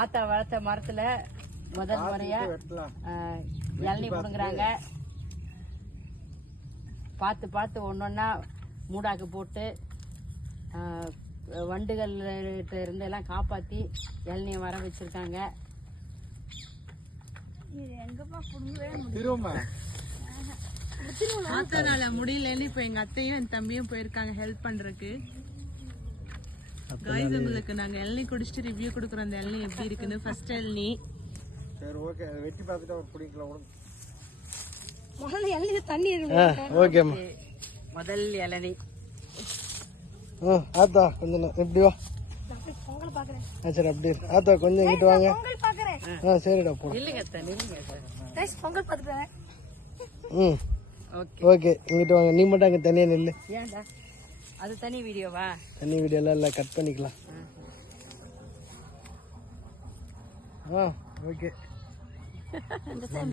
ஆத்தா வளர்த்த மரத்துல முதல் முறையா இளநீ கொடுக்குறாங்க. பார்த்து பார்த்து ஒன்னொன்னா மூடாக்கு போட்டு வண்டுகள் இருந்து எல்லாம் காப்பாத்தி இளநியை வர வச்சிருக்காங்க. ஆத்தனால முடியலன்னு இப்ப எங்க அத்தையும் என் தம்பியும் போயிருக்காங்க ஹெல்ப் பண்றதுக்கு. गाइस உங்களுக்கு நாங்க இளநீ குடிச்சிட்டு ரிவ்யூ கொடுக்குறோம் அந்த இளநீ எப்படி இருக்குன்னு. ஃபர்ஸ்ட் இளநீ சரி ஓகே வெட்டி பார்த்துட்டு ஒரு குடிக்கலாம். முதல்ல இளநீ தண்ணி இருக்கு. ஓகேம்மா முதல் இளநீ. ஆத்தா கொஞ்சம் இப்படி வா. பொங்கல் பாக்குறேன். சரி அப்படி ஆத்தா கொஞ்சம் இங்கிட்டு வாங்க. பொங்கல் பாக்குறேன். சரிடா போ. இல்லங்க நில்லுங்க गाइस பொங்கல் பாத்துறேன். ஓகே ஓகே இங்கிட்டு வாங்க. நீ மட்டும் அங்க தனியா நில்லு. ஏன்டா அது தனி வீடியோவா? தனி வீடியோலாம் இல்ல கட் பண்ணிக்கலாம். ஓகே